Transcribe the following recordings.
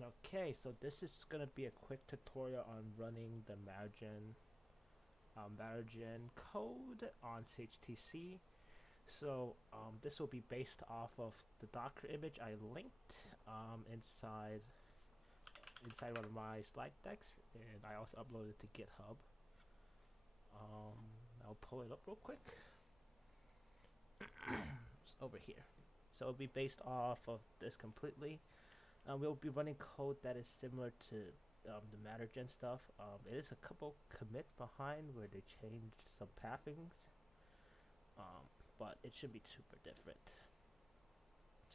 Okay, so this is gonna be a quick tutorial on running the Mattergen code on CHTC. So this will be based off of the Docker image I linked inside one of my slide decks, and I also uploaded to GitHub. I'll pull it up real quick. It's over here. So it'll be based off of this completely. We'll be running code that is similar to the Mattergen stuff. It is a couple commits behind where they changed some pathings, um, but it should be super different.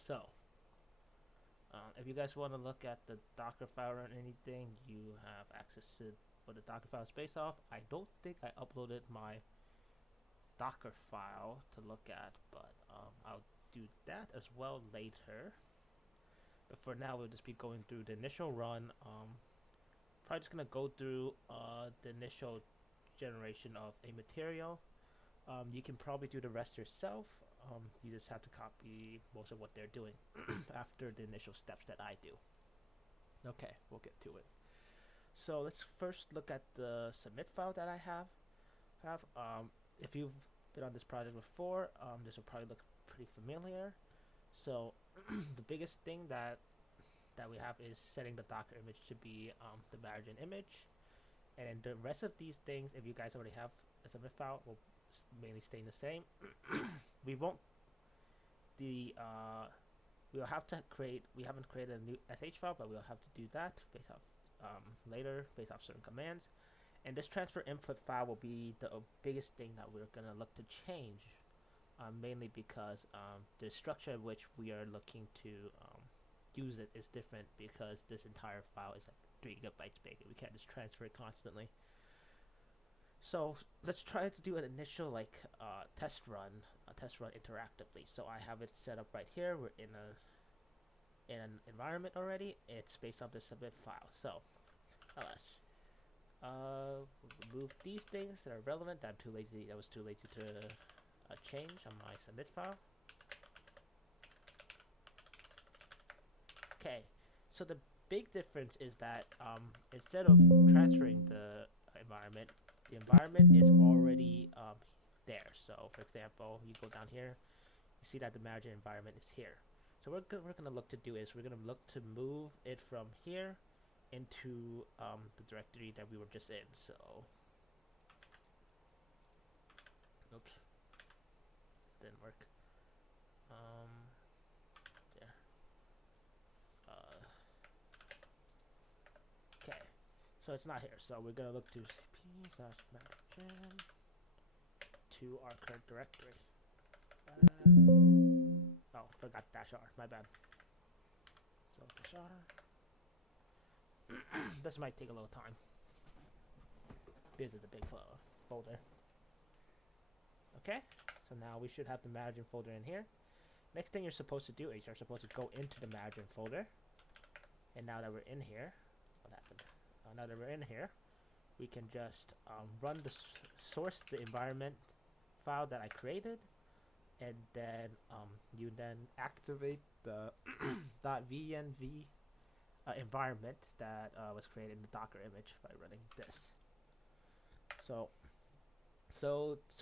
So, if you guys want to look at the Docker file or anything, you have access to what the Docker file is based off. I don't think I uploaded my Docker file to look at, but I'll do that as well later. But for now, we'll just be going through the initial run. Probably just gonna go through the initial generation of a material. You can probably do the rest yourself. You just have to copy most of what they're doing after the initial steps that I do. Okay, we'll get to it. So let's first look at the submit file that I have. If you've been on this project before, this will probably look pretty familiar. So the biggest thing that we have is setting the Docker image to be the Mattergen image, and then the rest of these things, if you guys already have a submit file, will mainly stay the same. we won't the we'll have to create. We haven't created a new sh file, but we'll have to do that based off later, based off certain commands. And this transfer input file will be the biggest thing that we're gonna look to change, mainly because the structure in which we are looking to use it is different, because this entire file is like 3 gigabytes big and we can't just transfer it constantly. So let's try to do an initial test run interactively. So I have it set up right here. We're in an environment already. It's based on the submit file. So ls remove these things that are relevant. I was too lazy to change on my submit file. Okay, so the big difference is that instead of transferring the environment is already there. So, for example, you go down here, you see that the Mattergen environment is here. So what we're going to look to do is we're going to look to move it from here into the directory that we were just in. So, oops, didn't work. There. Okay, so it's not here. So we're going to look to cp/mattergen to our current directory. Oh, forgot -r. My bad. So -r. This might take a little time because it's a big folder. Okay, so now we should have the Mattergen folder in here. Next thing you're supposed to do is you're supposed to go into the Mattergen folder. And now that we're in here, what happened? Now that we're in here, we can just run the source, the environment file that I created, and then you then activate the .venv environment that was created in the Docker image by running this. So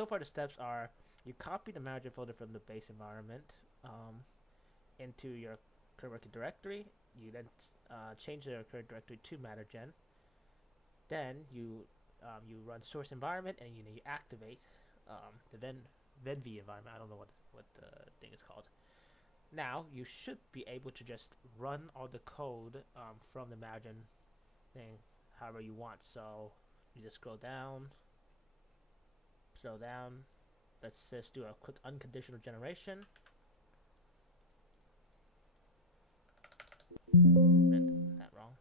far the steps are: you copy the Mattergen folder from the base environment into your current working directory. You then change the current directory to Mattergen. Then you run source environment, and you activate the venv environment. I don't know what the thing is called. Now you should be able to just run all the code from the Mattergen thing however you want. So you just scroll down. Let's just do a quick unconditional generation. Read that wrong.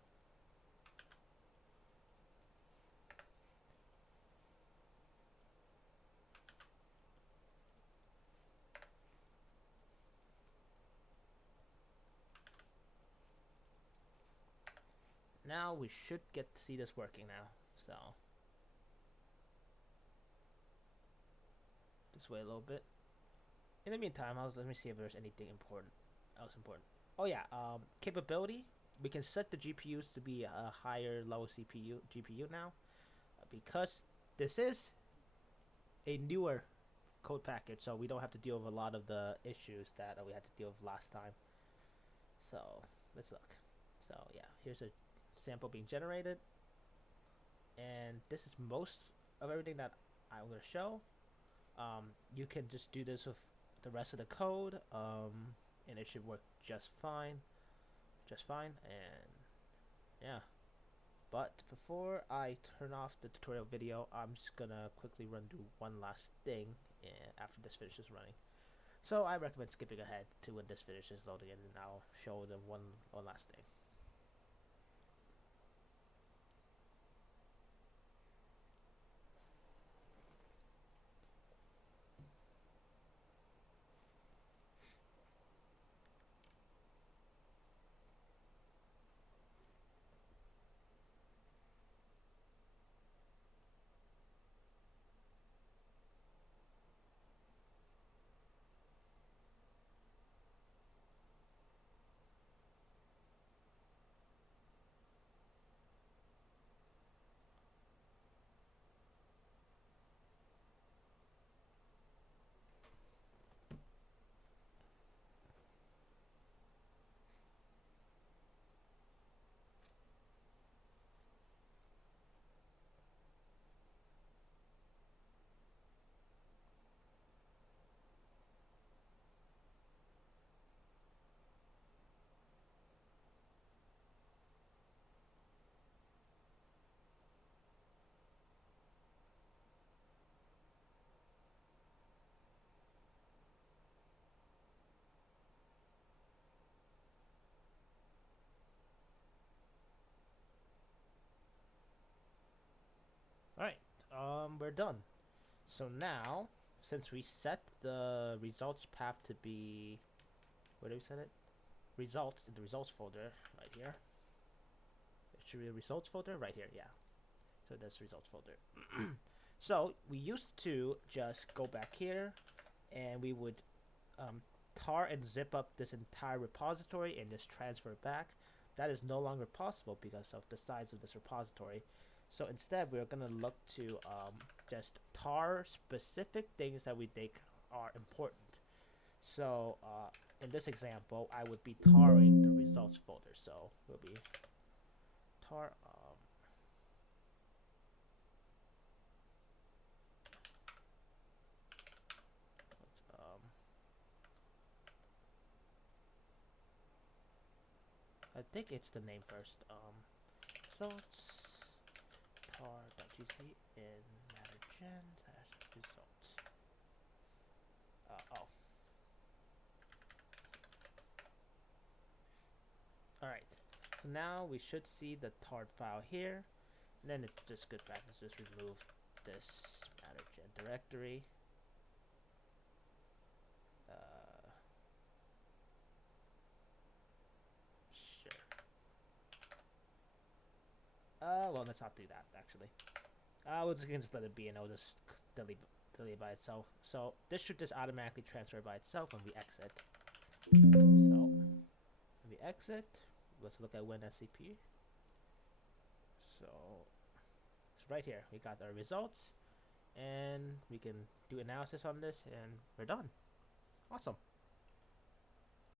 Now we should get to see this working now. So just wait a little bit. In the meantime, let me see if there's anything else important. Oh yeah, capability. we can set the GPUs to be a higher level GPU now, because this is a newer code package, so we don't have to deal with a lot of the issues that we had to deal with last time. So let's look. So yeah, here's a sample being generated, and this is most of everything that I'm going to show. You can just do this with the rest of the code, and it should work just fine. And yeah. But before I turn off the tutorial video, I'm just gonna quickly run through one last thing after this finishes running. So I recommend skipping ahead to when this finishes loading, and then I'll show them one last thing. Alright, we're done. So now, since we set the results path to be, where do we set it? Results, in the results folder, right here. It should be a results folder, right here, yeah. So that's results folder. So we used to just go back here, and we would tar and zip up this entire repository and just transfer it back. That is no longer possible because of the size of this repository. So instead, we're going to look to just tar specific things that we think are important. So in this example, I would be tarring the results folder. So we'll be tar. I think it's the name first. Results tar.gc in Mattergen results. Oh. Alright. So now we should see the tar file here. And then it's just good practice. Just remove this Mattergen directory. Well, let's not do that, actually. We'll just let it be, and I'll just delete by itself. So this should just automatically transfer by itself when we exit. So when we exit, let's look at WinSCP. So it's right here. We got our results, and we can do analysis on this, and we're done. Awesome.